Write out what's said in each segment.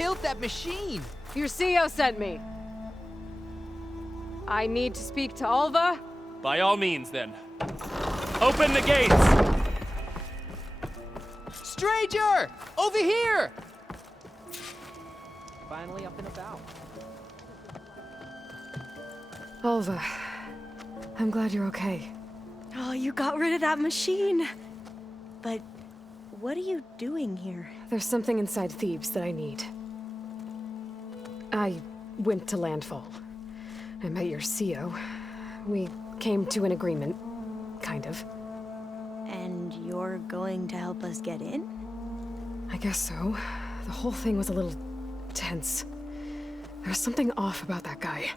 killed that machine! Your CEO sent me. I need to speak to Alva. By all means, then. Open the gates! Stranger! Over here! Finally up and about. Alva, I'm glad you're okay. Oh, you got rid of that machine. But what are you doing here? There's something inside Thebes that I need. I went to Landfall. I met your CEO. We came to an agreement, kind of. And you're going to help us get in? I guess so. The whole thing was a little tense. There was something off about that guy.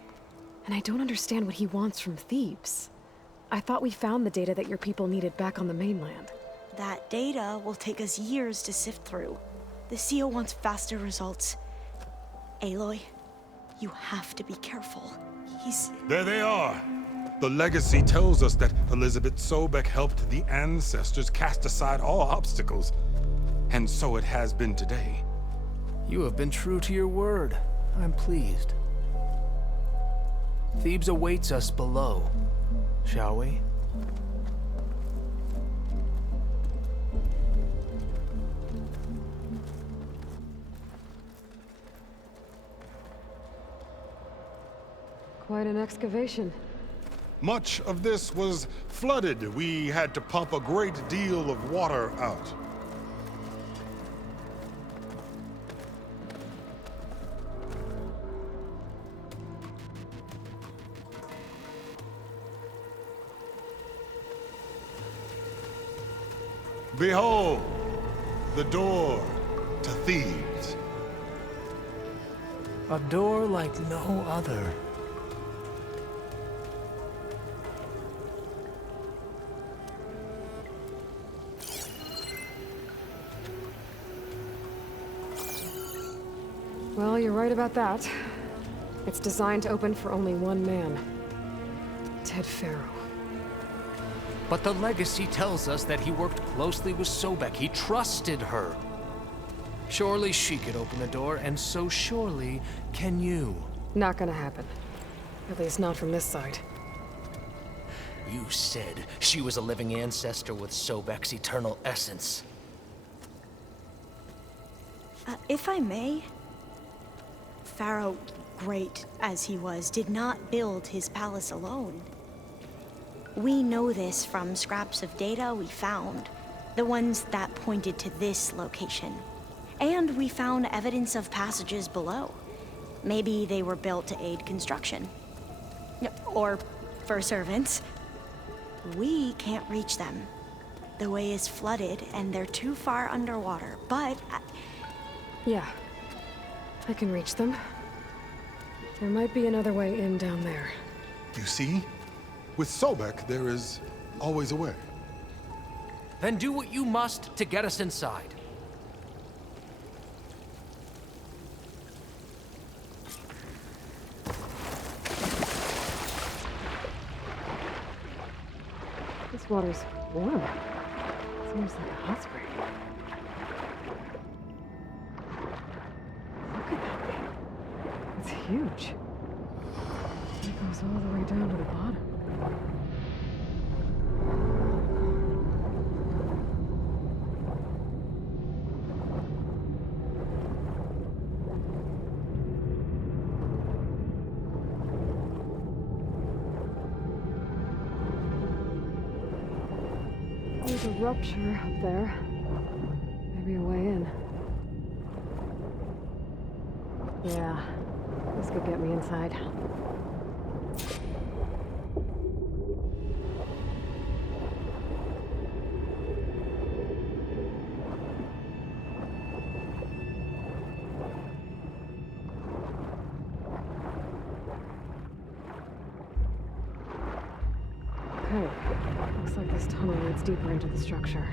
And I don't understand what he wants from Thebes. I thought we found the data that your people needed back on the mainland. That data will take us years to sift through. The CEO wants faster results. Aloy, you have to be careful. There they are. The legacy tells us that Elizabeth Sobek helped the ancestors cast aside all obstacles. And so it has been today. You have been true to your word. I'm pleased. Thebes awaits us below. Shall we? Quite an excavation. Much of this was flooded. We had to pump a great deal of water out. Behold, the door to Thebes. A door like no other. Well, you're right about that. It's designed to open for only one man. Ted Faro. But the legacy tells us that he worked closely with Sobek. He trusted her. Surely she could open the door, and so surely can you. Not gonna happen. At least not from this side. You said she was a living ancestor with Sobek's eternal essence. If I may, Pharaoh, great as he was, did not build his palace alone. We know this from scraps of data we found, the ones that pointed to this location. And we found evidence of passages below. Maybe they were built to aid construction. Or for servants. We can't reach them. The way is flooded and they're too far underwater, but... Yeah. I can reach them. There might be another way in down there. You see? With Sobek, there is always a way. Then do what you must to get us inside. This water's warm. Seems like a hot spring. Look at that thing. It's huge. It goes all the way down to the bottom. There's a rupture up there. Maybe a way in. Yeah, this could get me inside. Okay, looks like this tunnel leads deeper into the structure.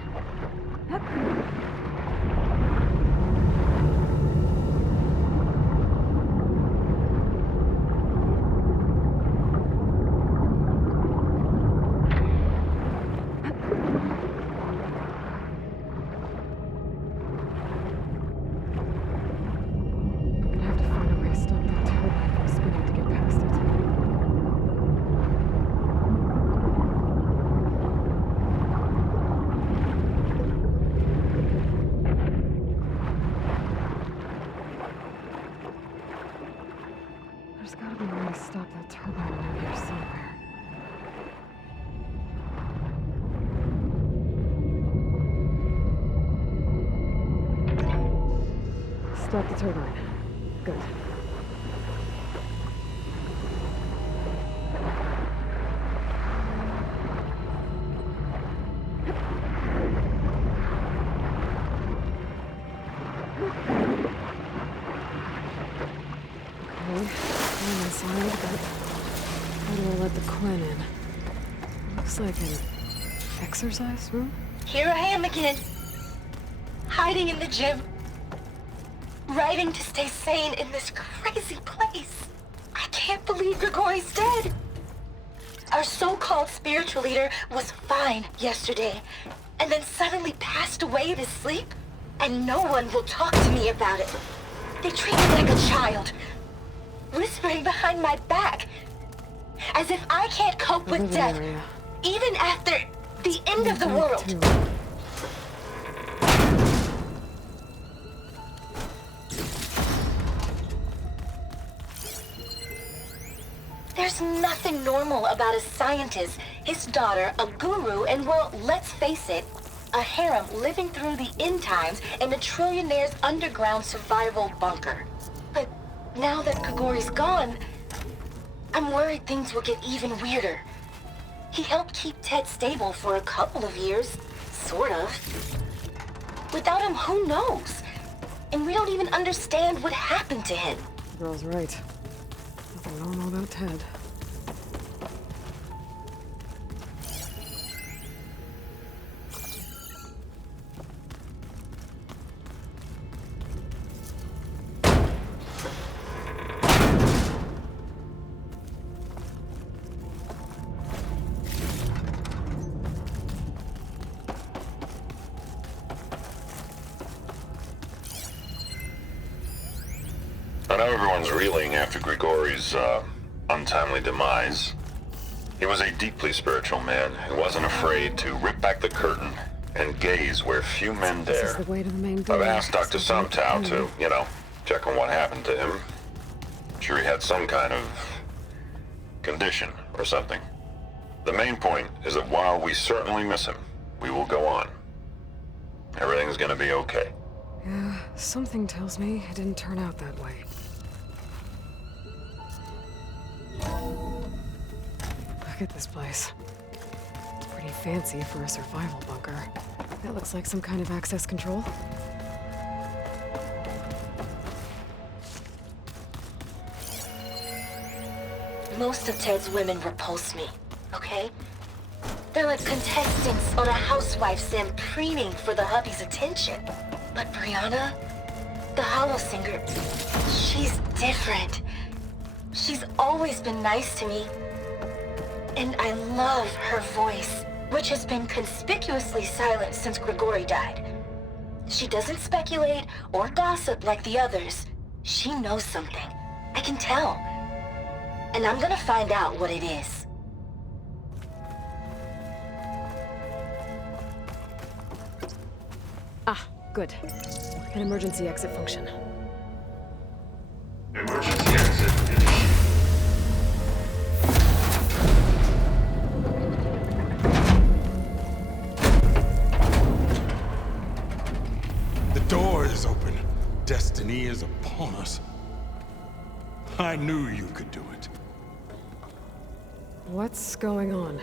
Stop the turbine. Good. Okay, I'm inside, but how do I let the Quen in? Looks like an exercise room? Here I am again. Hiding in the gym. Writing to stay sane in this crazy place. I can't believe Grigori's dead. Our so-called spiritual leader was fine yesterday, and then suddenly passed away in his sleep, and no one will talk to me about it. They treat me like a child, whispering behind my back, as if I can't cope with Living death, area. even after the end of the world. Too. There's nothing normal about a scientist, his daughter, a guru, and well, let's face it, a harem living through the end times in a trillionaire's underground survival bunker. But now that Grigori's gone, I'm worried things will get even weirder. He helped keep Ted stable for a couple of years, sort of. Without him, who knows? And we don't even understand what happened to him. The girl's right. Nothing normal about Ted. I know everyone's reeling after Grigori's untimely demise. He was a deeply spiritual man who wasn't afraid to rip back the curtain and gaze where few men This dare. is the way to the main I've door. asked Dr. Sumtow to, check on what happened to him. Sure he had some kind of condition or something. The main point is that while we certainly miss him, we will go on. Everything's gonna be okay. Yeah, something tells me it didn't turn out that way. Look at this place. It's pretty fancy for a survival bunker. That looks like some kind of access control. Most of Ted's women repulse me, okay? They're like contestants on a housewife sim preening for the hubby's attention. But Brianna, the Hollow Singer, she's different. She's always been nice to me. And I love her voice, which has been conspicuously silent since Grigori died. She doesn't speculate or gossip like the others. She knows something. I can tell. And I'm gonna find out what it is. Ah, good. An emergency exit function. Emergency exit. The door is open. Destiny is upon us. I knew you could do it. What's going on?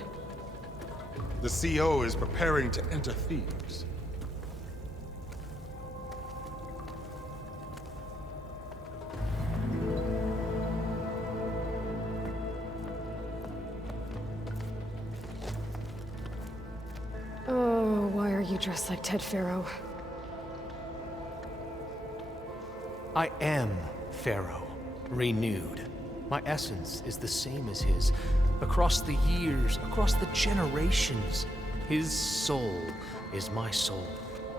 The CO is preparing to enter Thebes. Oh, why are you dressed like Ted Faro? I am Pharaoh, renewed. My essence is the same as his. Across the years, across the generations, his soul is my soul.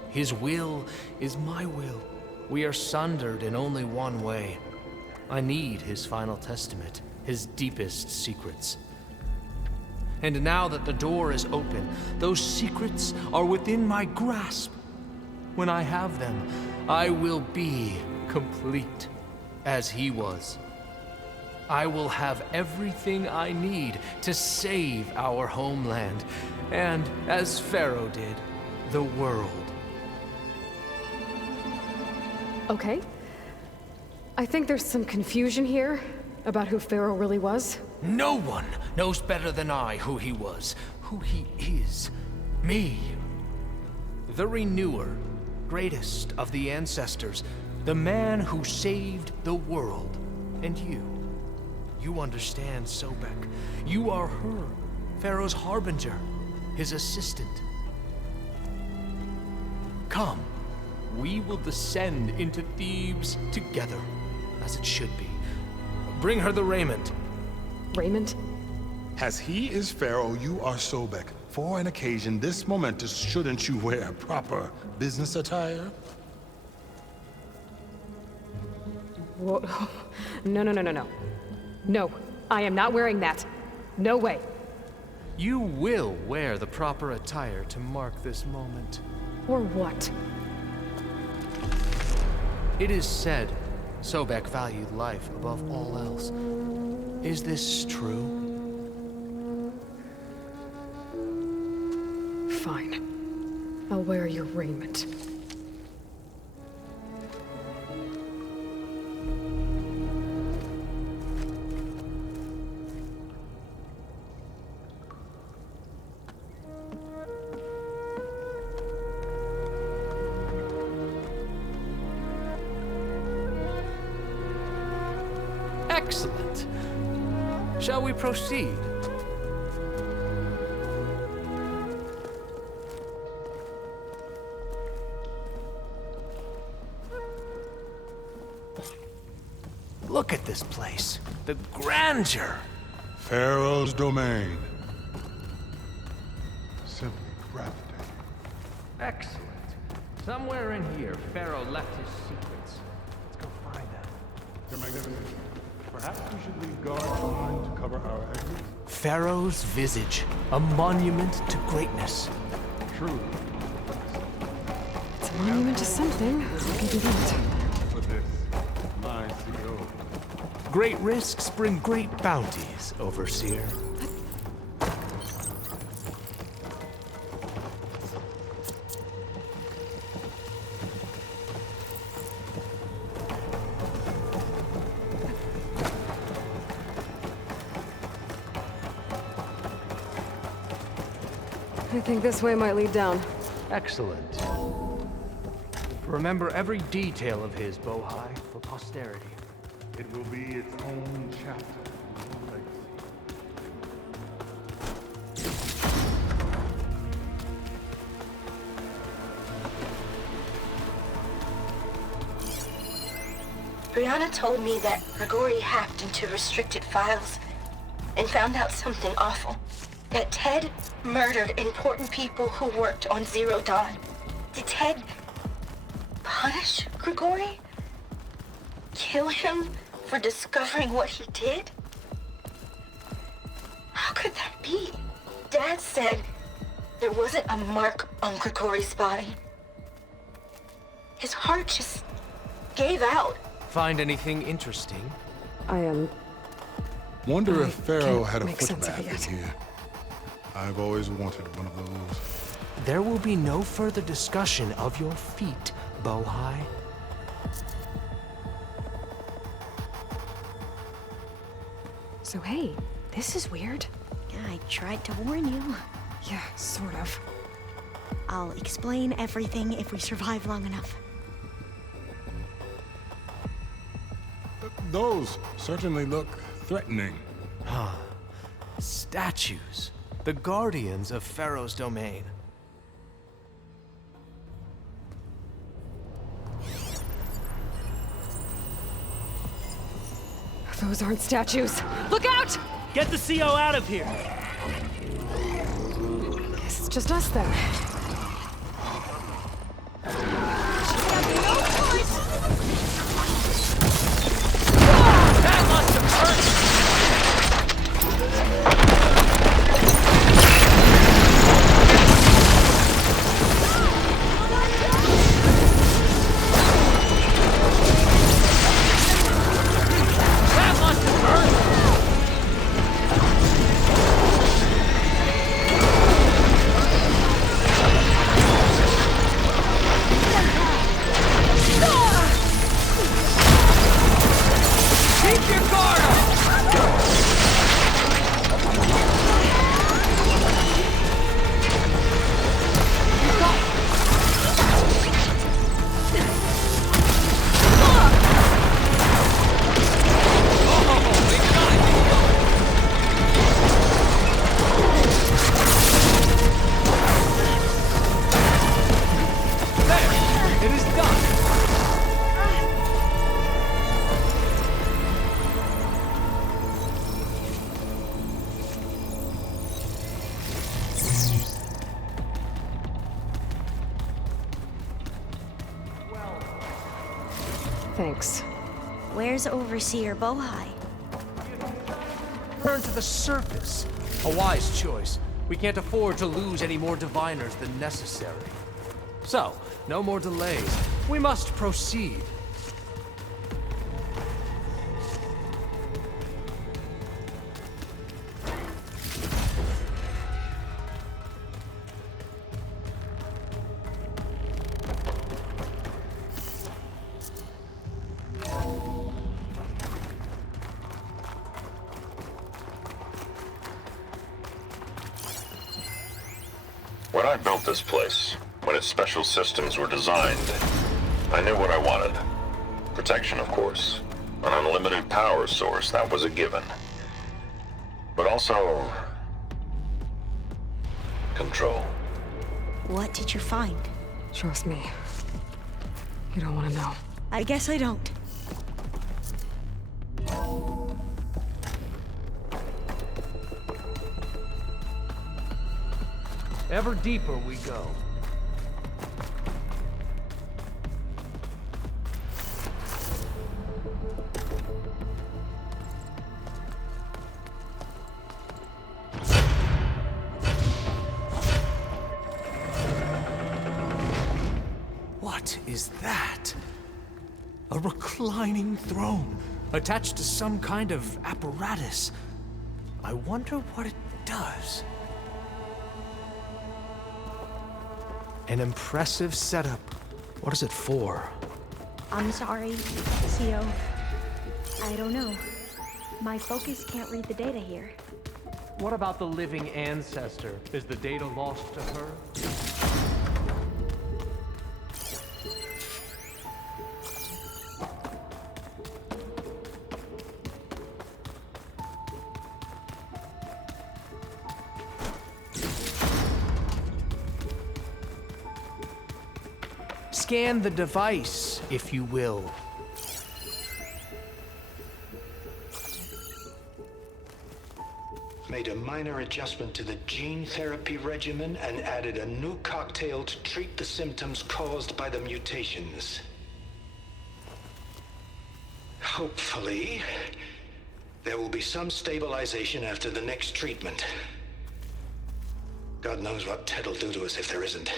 His will is my will. We are sundered in only one way. I need his final testament, his deepest secrets. And now that the door is open, those secrets are within my grasp. When I have them, I will be complete, as he was. I will have everything I need to save our homeland, and, as Pharaoh did, the world. Okay, I think there's some confusion here about who Pharaoh really was. No one knows better than I who he was, who he is. Me. The Renewer, greatest of the ancestors, the man who saved the world. And you understand Sobek. You are her, Pharaoh's harbinger, his assistant. Come, we will descend into Thebes together, as it should be. Bring her the raiment. Raymond? As he is Pharaoh, you are Sobek. For an occasion this momentous, shouldn't you wear proper business attire? Whoa. No. No, I am not wearing that. No way. You will wear the proper attire to mark this moment. Or what? It is said Sobek valued life above all else. Is this true? Fine. I'll wear your raiment. Excellent. Shall we proceed? Look at this place. The grandeur. Pharaoh's domain. Simply breathtaking. Excellent. Somewhere in here, Pharaoh left his secrets. Let's go find them. Your Magnificence, perhaps we should leave guards behind to cover our exits? Pharaoh's visage, a monument to greatness. True. It's a monument to something. I can do that. For this, my CO. Great risks bring great bounties, Overseer. I think this way might lead down. Excellent. Remember every detail of his, Bohai, for posterity. It will be its own chapter in your legacy. Brianna told me that Grigori hacked into restricted files and found out something awful. That Ted murdered important people who worked on Zero Dawn. Did Ted punish Grigori? Kill him for discovering what he did? How could that be? Dad said there wasn't a mark on Grigori's body. His heart just gave out. Find anything interesting? Wonder I if Pharaoh can't had a make sense of footbath it yet. in here. I've always wanted one of those. There will be no further discussion of your feet, Bohai. So hey, this is weird. Yeah, I tried to warn you. Yeah, sort of. I'll explain everything if we survive long enough. Those certainly look threatening. Statues. The guardians of Pharaoh's domain. Those aren't statues. Look out! Get the CO out of here! Guess it's just us then. That must have hurt! That must have hurt! Thanks. Where's Overseer Bohai? Return to the surface. A wise choice. We can't afford to lose any more diviners than necessary. So, no more delays. We must proceed. When I built this place, when its special systems were designed, I knew what I wanted. Protection, of course. An unlimited power source, that was a given. But also... control. What did you find? Trust me. You don't want to know. I guess I don't. Ever deeper we go. What is that? A reclining throne, attached to some kind of apparatus. I wonder what it does. An impressive setup. What is it for? I'm sorry, CO. I don't know. My focus can't read the data here. What about the living ancestor? Is the data lost to her? Scan the device, if you will. Made a minor adjustment to the gene therapy regimen and added a new cocktail to treat the symptoms caused by the mutations. Hopefully, there will be some stabilization after the next treatment. God knows what Ted'll do to us if there isn't.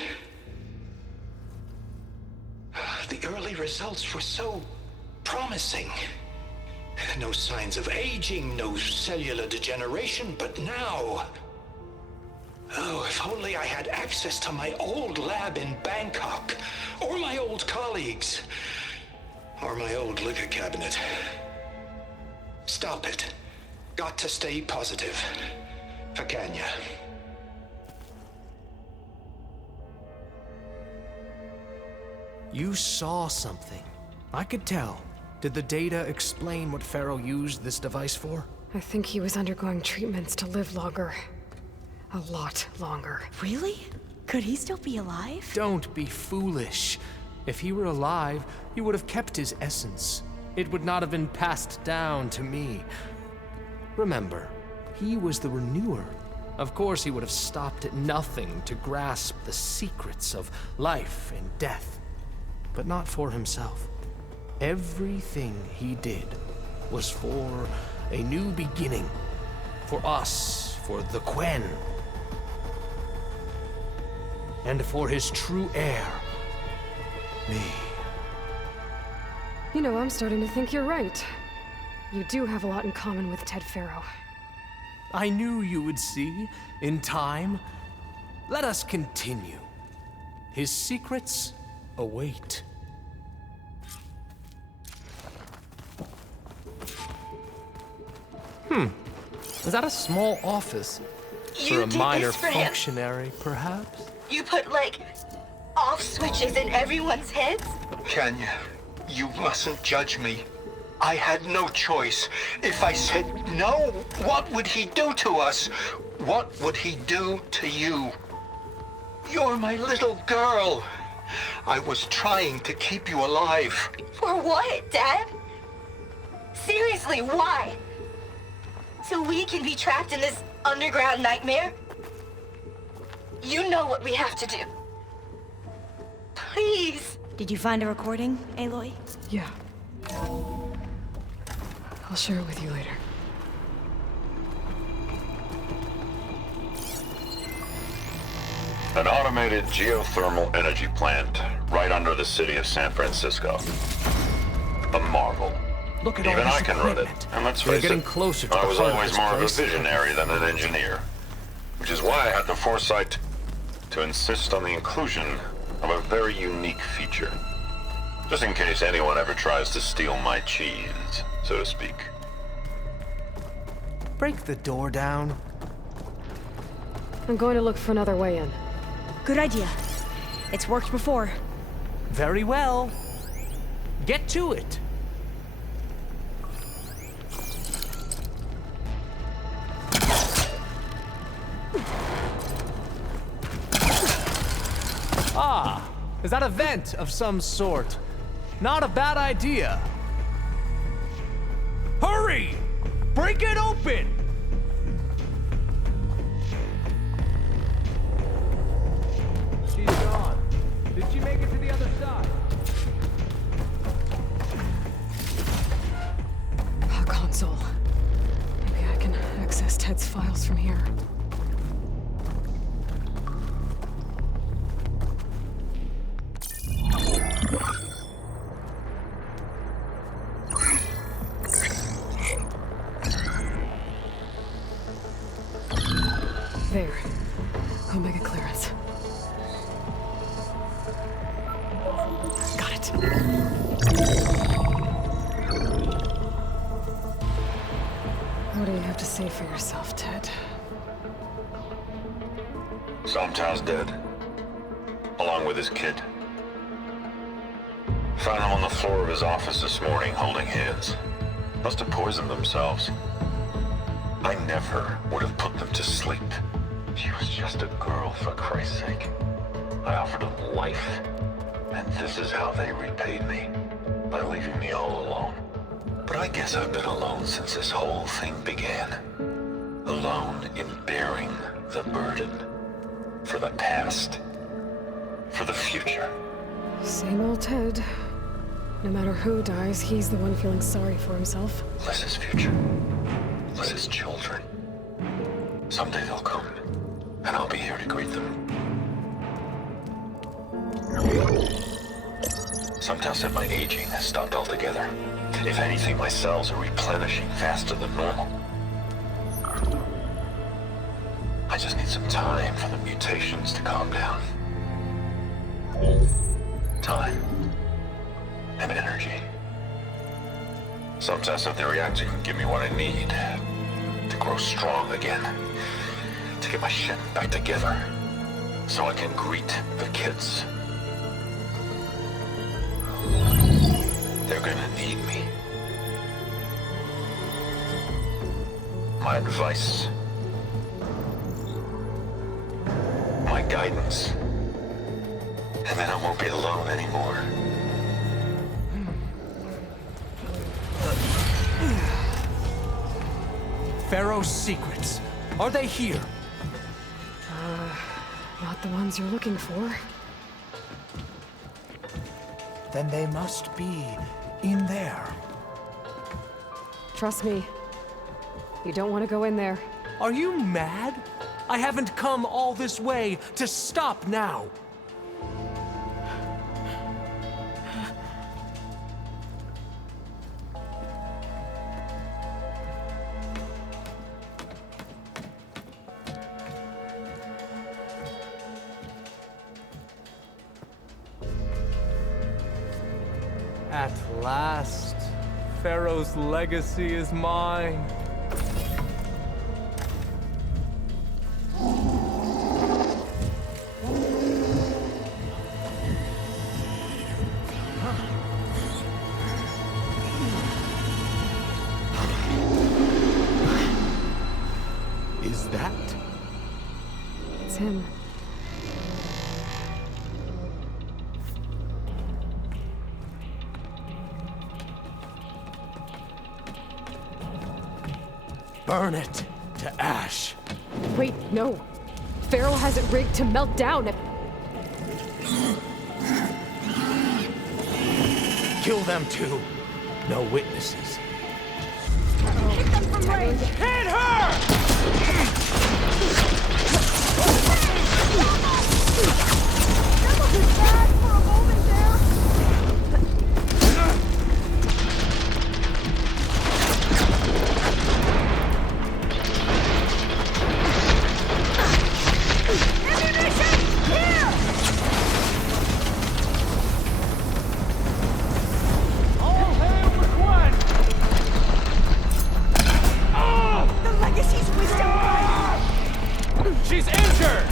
The early results were so promising. No signs of aging, no cellular degeneration, but now... Oh, if only I had access to my old lab in Bangkok, or my old colleagues, or my old liquor cabinet. Stop it. Got to stay positive. Fakanya. You saw something. I could tell. Did the data explain what Pharaoh used this device for? I think he was undergoing treatments to live longer. A lot longer. Really? Could he still be alive? Don't be foolish. If he were alive, he would have kept his essence. It would not have been passed down to me. Remember, he was the renewer. Of course he would have stopped at nothing to grasp the secrets of life and death. But not for himself. Everything he did was for a new beginning. For us, for the Quen. And for his true heir, me. You know, I'm starting to think you're right. You do have a lot in common with Ted Pharaoh. I knew you would see, in time. Let us continue. His secrets await. Is that a small office? For a minor functionary, perhaps? You put, like, off switches in everyone's heads? Kenya, you mustn't judge me. I had no choice. If I said no, what would he do to us? What would he do to you? You're my little girl. I was trying to keep you alive. For what, Dad? Seriously, why? So we can be trapped in this underground nightmare? You know what we have to do. Please. Did you find a recording, Aloy? Yeah. I'll share it with you later. An automated geothermal energy plant right under the city of San Francisco. A marvel. Look at all Even this I can run it. equipment. And let's They're face getting it, closer to I the was heart of always this more of a place. visionary than an engineer. Which is why I had the foresight to insist on the inclusion of a very unique feature. Just in case anyone ever tries to steal my cheese, so to speak. Break the door down. I'm going to look for another way in. Good idea. It's worked before. Very well. Get to it. Ah, is that a vent of some sort? Not a bad idea. Hurry! Break it open! She's gone. Did she make it to the other side? A console. Maybe I can access Ted's files from here. There. Omega clearance. Got it. What do you have to say for yourself, Ted? Somtown's dead. Along with his kid. Found them on the floor of his office this morning, holding hands. Must have poisoned themselves. I never would have put them to sleep. She was just a girl, for Christ's sake. I offered them life. And this is how they repaid me. By leaving me all alone. But I guess I've been alone since this whole thing began. Alone in bearing the burden. For the past. For the future. Same old Ted. No matter who dies, he's the one feeling sorry for himself. Liz's future. Liz's children. Someday they'll come. And I'll be here to greet them. Sometimes said my aging has stopped altogether. If anything, my cells are replenishing faster than normal. I just need some time for the mutations to calm down. Time. And energy. Sometimes if the reactor can give me what I need to grow strong again. To get my shit back together. So I can greet the kids. They're gonna need me. My advice. My guidance. And then I won't be alone anymore. Pharaoh's secrets. Are they here? Not the ones you're looking for. Then they must be in there. Trust me. You don't want to go in there. Are you mad? I haven't come all this way to stop now. At last, Pharaoh's legacy is mine. Is that? It's him. Burn it to ash. Wait, no. Pharaoh has it rigged to melt down if... Kill them too. No witnesses. Hit her! All hail the Quen! The Legacy's wisdom lies! She's injured!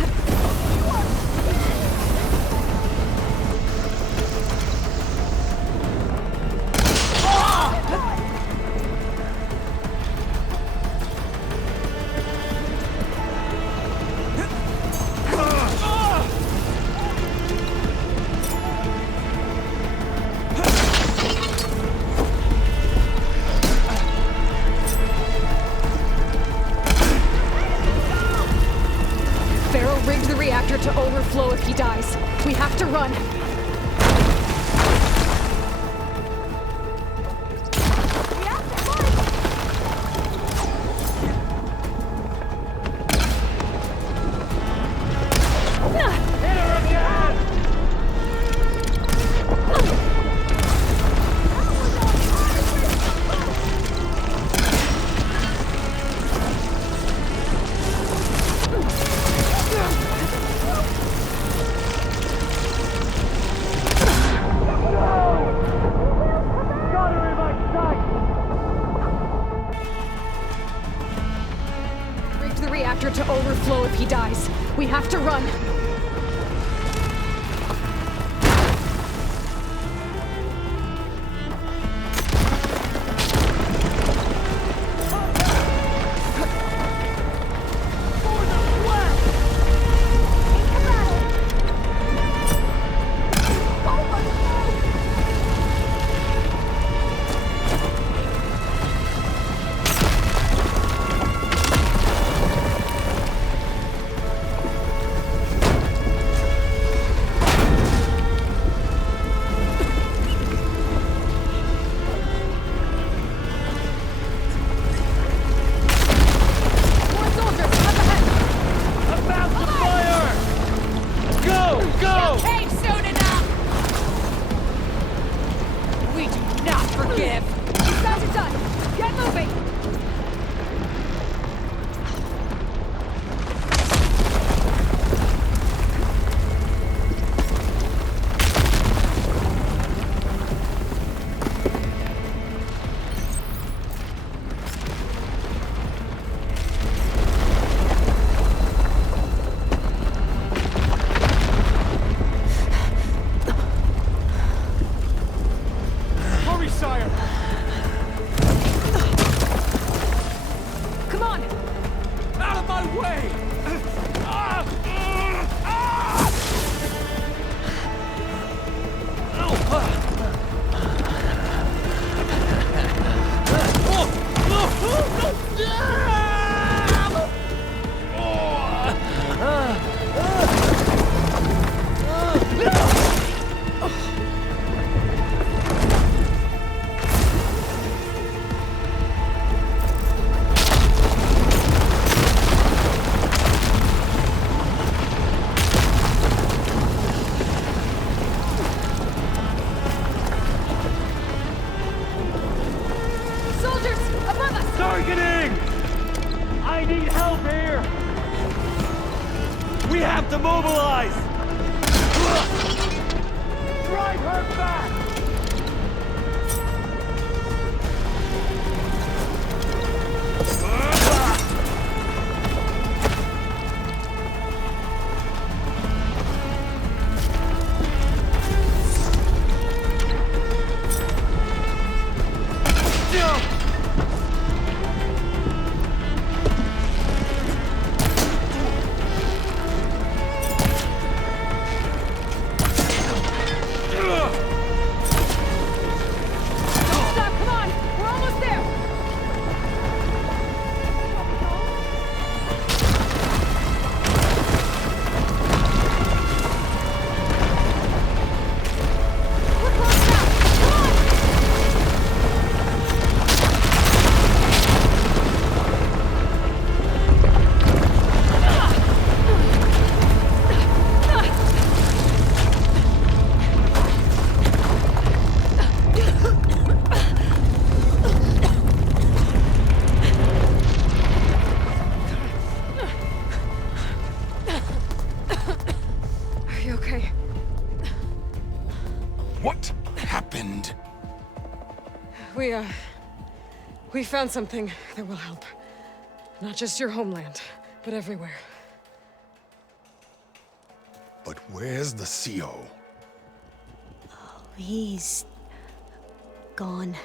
Pharaoh rigged the reactor to overflow if he dies. We have to run. Rigged the reactor to overflow if he dies. We have to run. More soldiers, up ahead! About to fire! Go! Go! Cave soon enough! We do not forgive. These guys are done. Get moving! Hurry, sire! Come on! Out of my way! Soldiers, above us! Targeting! I need help here! We have to mobilize! Drive her back! What happened? We found something that will help. Not just your homeland, but everywhere. But where's the CO? He's gone.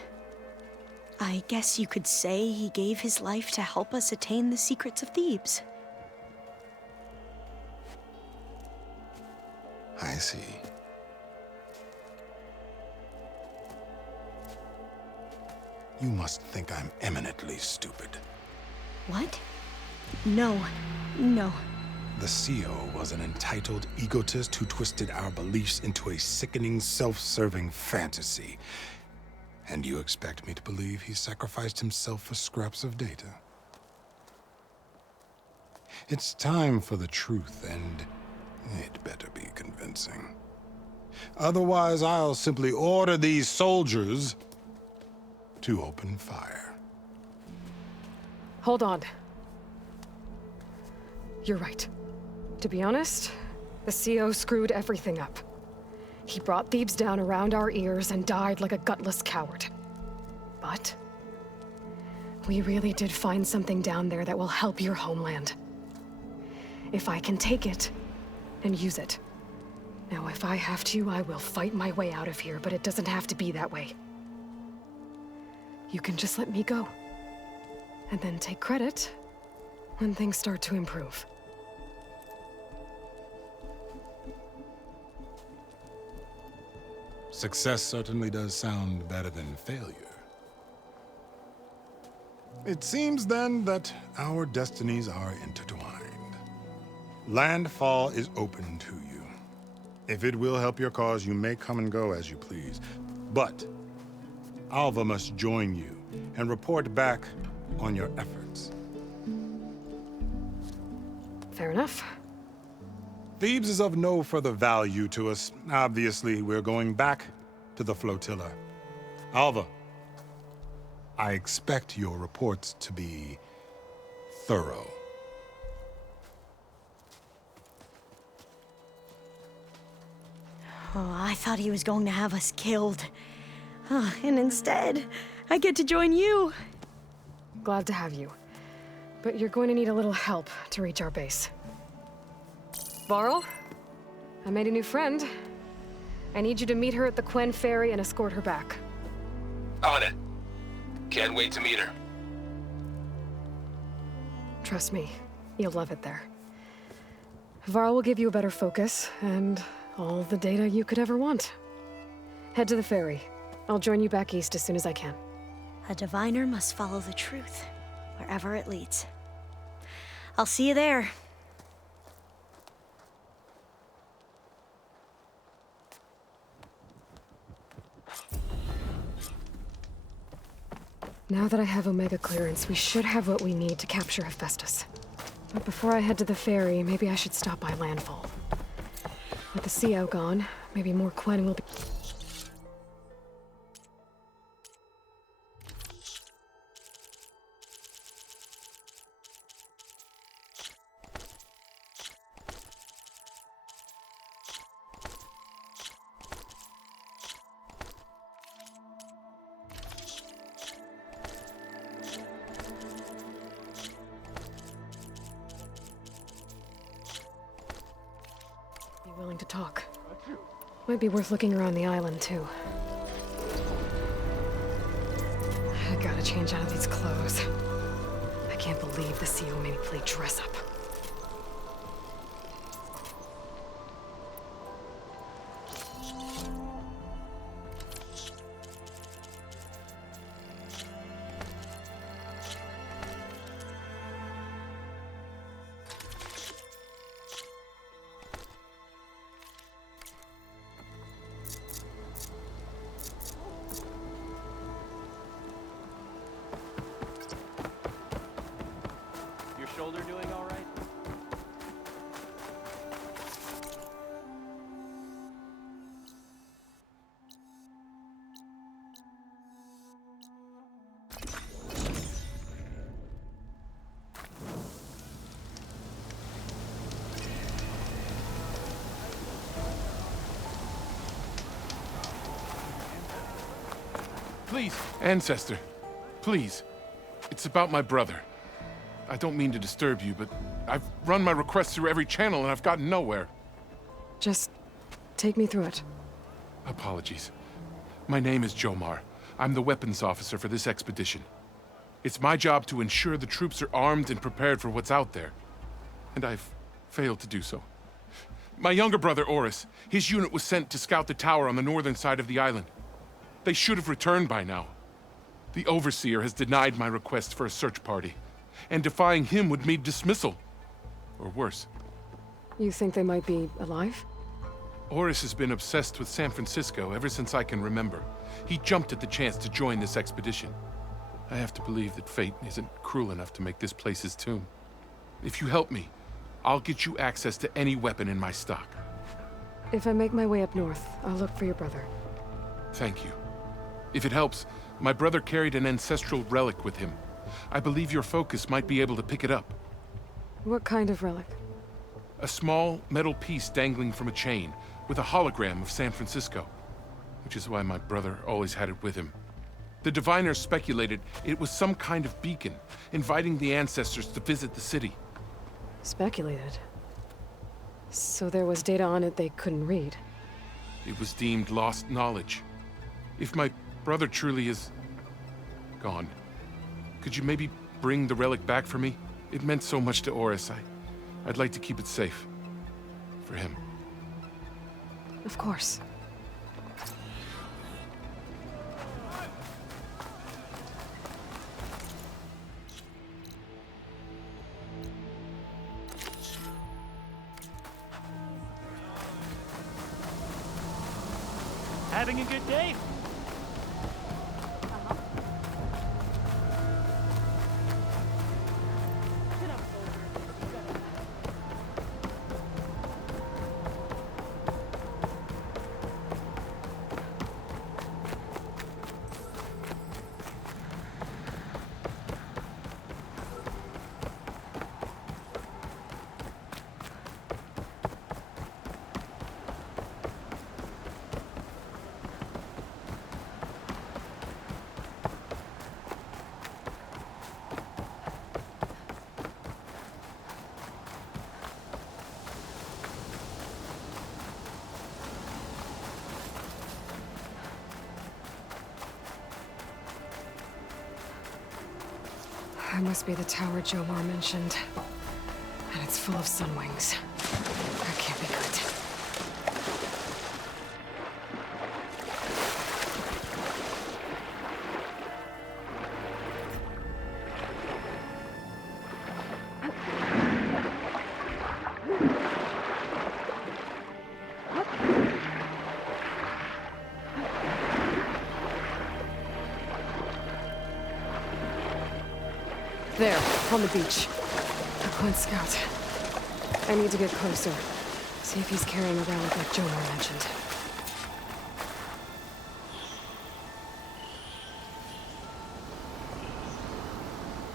I guess you could say he gave his life to help us attain the secrets of Thebes. I see. You must think I'm eminently stupid. What? No. No. The CO was an entitled egotist who twisted our beliefs into a sickening, self-serving fantasy. And you expect me to believe he sacrificed himself for scraps of data? It's time for the truth, and it better be convincing. Otherwise, I'll simply order these soldiers to open fire. Hold on. You're right. To be honest, the CO screwed everything up. He brought Thebes down around our ears and died like a gutless coward. But we really did find something down there that will help your homeland. If I can take it and use it. Now, if I have to, I will fight my way out of here, but it doesn't have to be that way. You can just let me go. And then take credit when things start to improve. Success certainly does sound better than failure. It seems then that our destinies are intertwined. Landfall is open to you. If it will help your cause, you may come and go as you please. But Alva must join you and report back on your efforts. Fair enough. Thebes is of no further value to us. Obviously, we're going back to the flotilla. Alva, I expect your reports to be thorough. Oh, I thought he was going to have us killed. And instead, I get to join you. Glad to have you. But you're going to need a little help to reach our base. Varl, I made a new friend. I need you to meet her at the Quen Ferry and escort her back. On it. Can't wait to meet her. Trust me, you'll love it there. Varl will give you a better focus, and all the data you could ever want. Head to the ferry. I'll join you back east as soon as I can. A diviner must follow the truth, wherever it leads. I'll see you there. Now that I have Omega clearance, we should have what we need to capture Hephaestus. But before I head to the ferry, maybe I should stop by Landfall. With the CO gone, maybe more Quen will be... willing to talk. Might be worth looking around the island, too. I gotta change out of these clothes. I can't believe the CO made me play dress up. Your shoulder doing all right? Please, Ancestor, please. It's about my brother. I don't mean to disturb you, but I've run my requests through every channel and I've gotten nowhere. Just take me through it. Apologies. My name is Jomar. I'm the weapons officer for this expedition. It's my job to ensure the troops are armed and prepared for what's out there. And I've failed to do so. My younger brother, Oris, his unit was sent to scout the tower on the northern side of the island. They should have returned by now. The Overseer has denied my request for a search party, and defying him would mean dismissal. Or worse. You think they might be alive? Oris has been obsessed with San Francisco ever since I can remember. He jumped at the chance to join this expedition. I have to believe that fate isn't cruel enough to make this place his tomb. If you help me, I'll get you access to any weapon in my stock. If I make my way up north, I'll look for your brother. Thank you. If it helps, my brother carried an ancestral relic with him. I believe your focus might be able to pick it up. What kind of relic? A small metal piece dangling from a chain, with a hologram of San Francisco. Which is why my brother always had it with him. The diviners speculated it was some kind of beacon, inviting the ancestors to visit the city. Speculated? So there was data on it they couldn't read? It was deemed lost knowledge. If my brother truly is gone, could you maybe bring the relic back for me? It meant so much to Oris. I'd like to keep it safe. For him. Of course. Having a good day? That must be the tower Jomar mentioned. And it's full of sunwings. That can't be good. There, on the beach. A Quint scout. I need to get closer. See if he's carrying around what Jomar mentioned.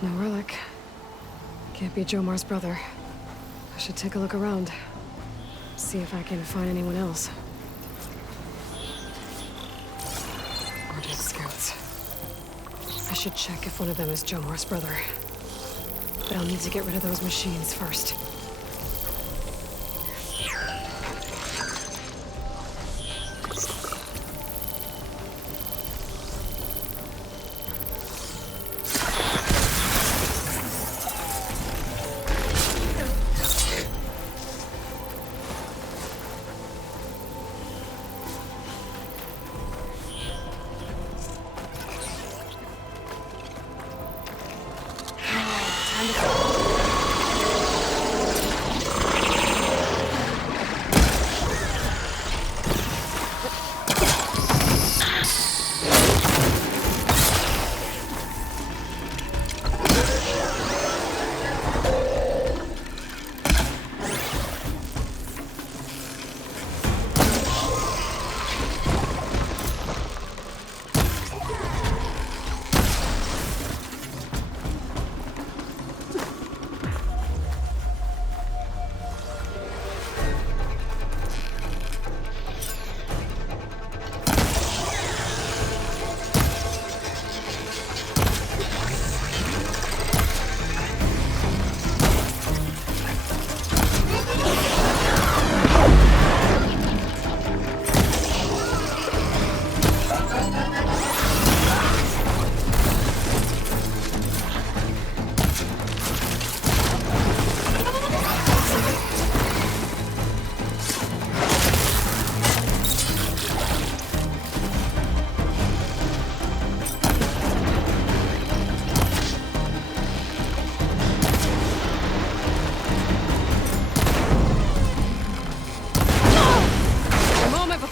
No relic. Can't be Jomar's brother. I should take a look around. See if I can find anyone else. Ordered scouts. I should check if one of them is Jomar's brother. But I'll need to get rid of those machines first.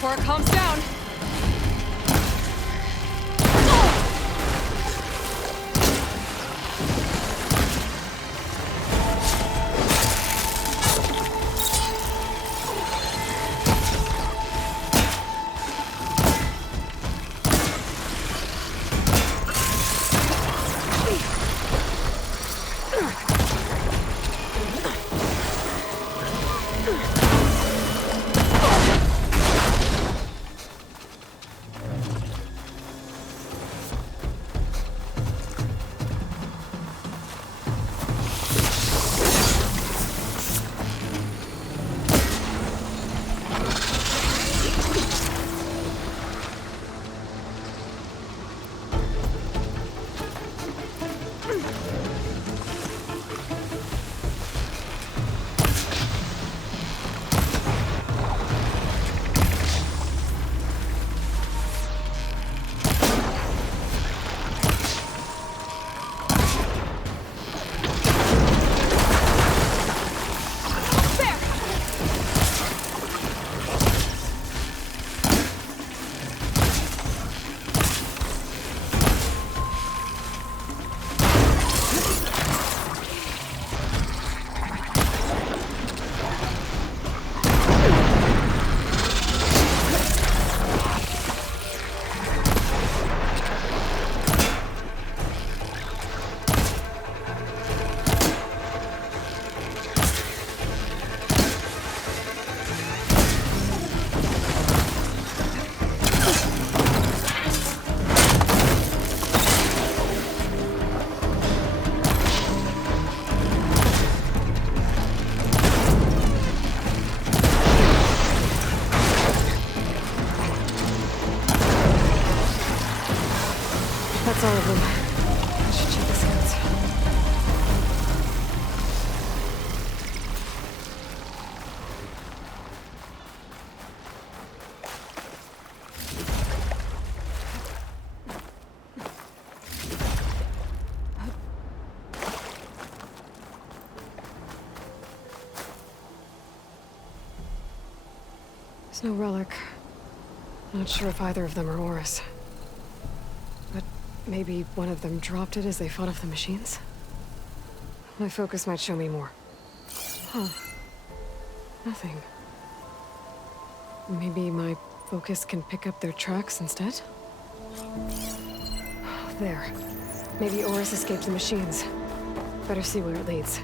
before it calms down. That's all of them. I should check the scouts. There's no relic. Not sure if either of them are Oris. But maybe one of them dropped it as they fought off the machines? My focus might show me more. Huh. Nothing. Maybe my focus can pick up their tracks instead? There. Maybe Oris escaped the machines. Better see where it leads.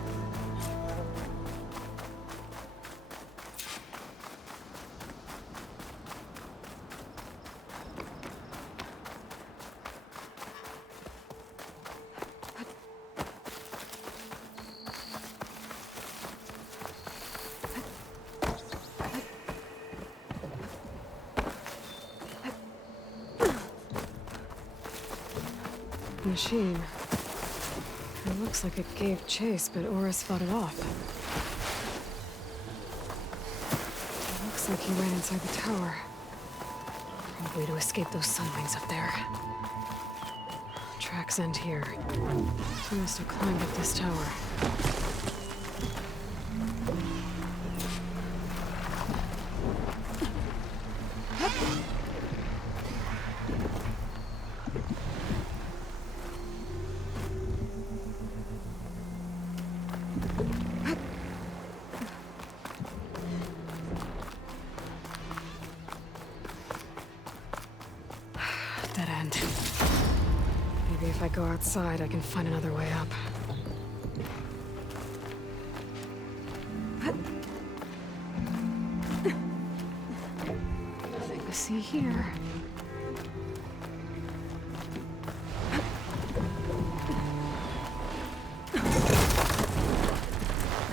Machine. It looks like it gave chase, but Oris fought it off. It looks like he ran inside the tower. Probably to escape those sunwings up there. Tracks end here. He must have climbed up this tower. Dead end. Maybe if I go outside, I can find another way up. Nothing to see here.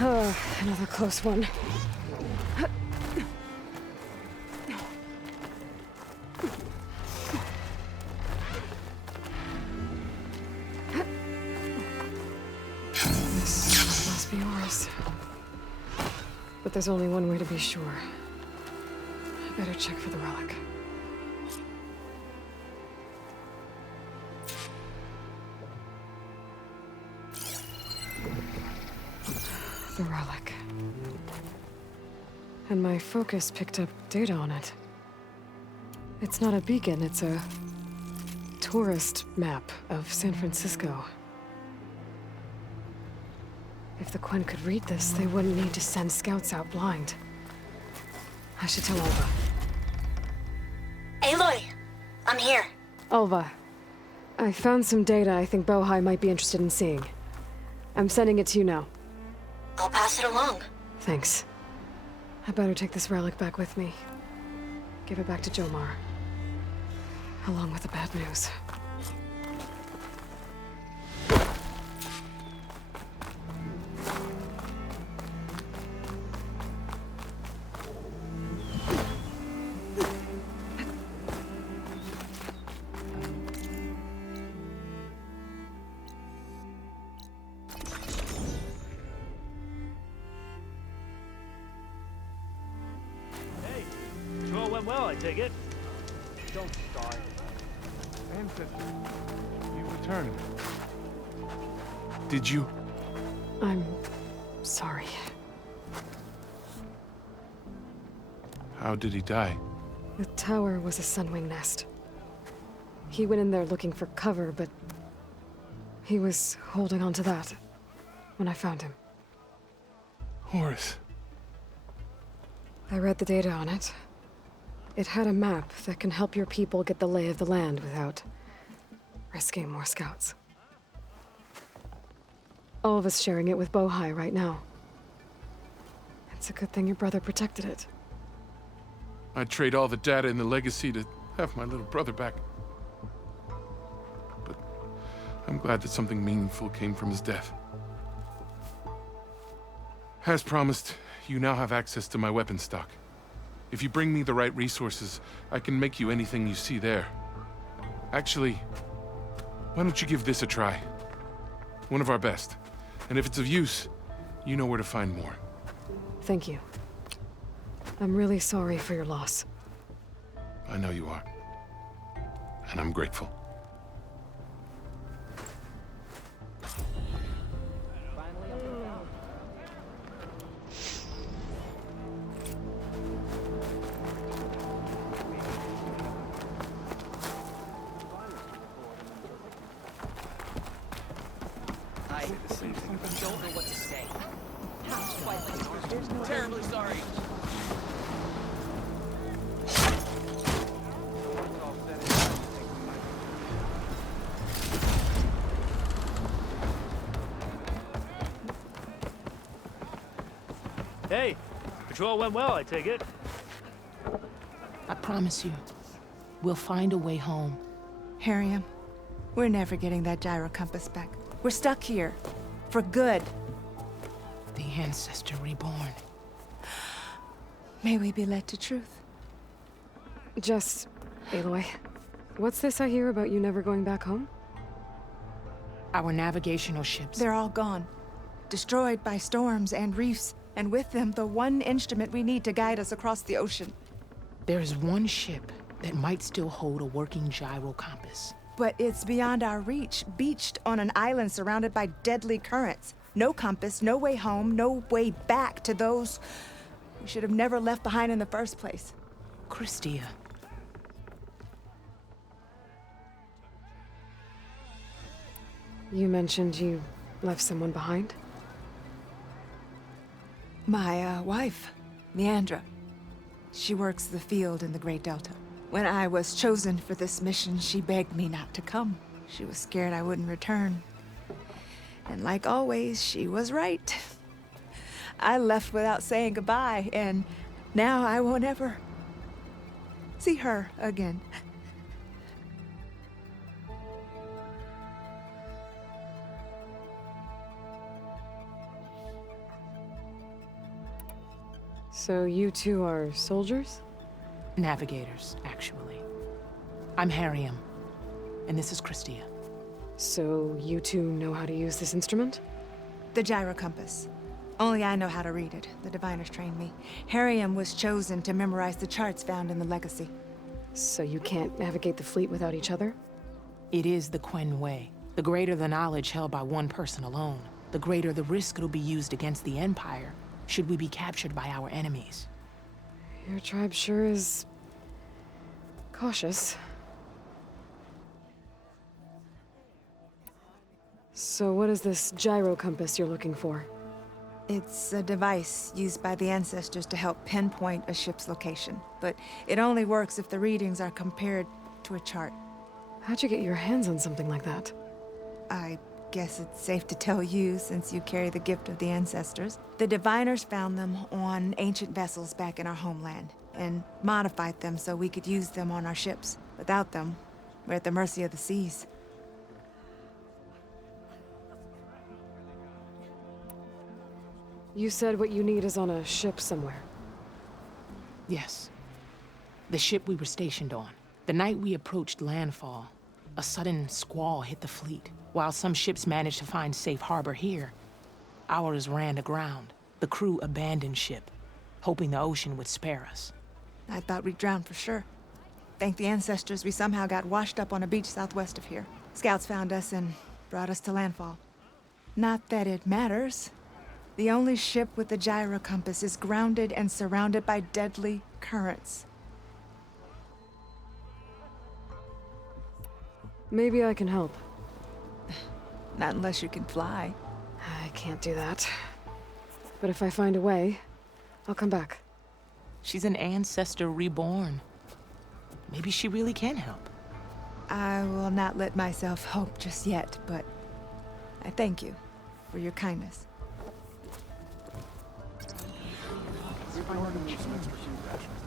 Oh, another close one. But there's only one way to be sure. I better check for the relic. The relic. And my focus picked up data on it. It's not a beacon, it's a tourist map of San Francisco. If the Quen could read this, they wouldn't need to send scouts out blind. I should tell Alva. Aloy! I'm here. Alva, I found some data I think Bohai might be interested in seeing. I'm sending it to you now. I'll pass it along. Thanks. I better take this relic back with me. Give it back to Jomar. Along with the bad news. Patrol went well, I take it. Don't start. Ancestor, you returned. Did you? I'm sorry. How did he die? The tower was a sunwing nest. He went in there looking for cover, but he was holding on to that when I found him. Horace. I read the data on it. It had a map that can help your people get the lay of the land without risking more scouts. All of us sharing it with Bohai right now. It's a good thing your brother protected it. I'd trade all the data in the legacy to have my little brother back. But I'm glad that something meaningful came from his death. As promised, you now have access to my weapon stock. If you bring me the right resources, I can make you anything you see there. Actually, why don't you give this a try? One of our best. And if it's of use, you know where to find more. Thank you. I'm really sorry for your loss. I know you are. And I'm grateful. I don't know what to say. Terribly sorry. Hey, patrol went well, I take it. I promise you, we'll find a way home. Harriam, we're never getting that gyro compass back. We're stuck here. For good. The Ancestor reborn. May we be led to truth. Just, Aloy, what's this I hear about you never going back home? Our navigational ships. They're all gone. Destroyed by storms and reefs, and with them the one instrument we need to guide us across the ocean. There is one ship that might still hold a working gyro compass. But it's beyond our reach, beached on an island surrounded by deadly currents. No compass, no way home, no way back to those we should have never left behind in the first place. Christia. You mentioned you left someone behind? My wife, Leandra. She works the field in the Great Delta. When I was chosen for this mission, she begged me not to come. She was scared I wouldn't return. And like always, she was right. I left without saying goodbye, and now I won't ever see her again. So you two are soldiers? Navigators, actually. I'm Harriam, and this is Christia. So you two know how to use this instrument? The gyro compass. Only I know how to read it. The diviners trained me. Harriam was chosen to memorize the charts found in the Legacy. So you can't navigate the fleet without each other? It is the Quen way. The greater the knowledge held by one person alone, the greater the risk it'll be used against the Empire, should we be captured by our enemies. Your tribe sure is Cautious. So what is this gyro compass you're looking for? It's a device used by the ancestors to help pinpoint a ship's location, but it only works if the readings are compared to a chart. How'd you get your hands on something like that? I guess it's safe to tell you since you carry the gift of the ancestors. The diviners found them on ancient vessels back in our homeland and modified them so we could use them on our ships. Without them, we're at the mercy of the seas. You said what you need is on a ship somewhere. Yes. The ship we were stationed on. The night we approached landfall, a sudden squall hit the fleet. While some ships managed to find safe harbor here, ours ran aground. The crew abandoned ship, hoping the ocean would spare us. I thought we'd drown for sure. Thank the ancestors we somehow got washed up on a beach southwest of here. Scouts found us and brought us to landfall. Not that it matters. The only ship with the gyro compass is grounded and surrounded by deadly currents. Maybe I can help. Not unless you can fly. I can't do that. But if I find a way, I'll come back. She's an ancestor reborn. Maybe she really can help. I will not let myself hope just yet, but I thank you for your kindness. We've been organizing some extra food rations.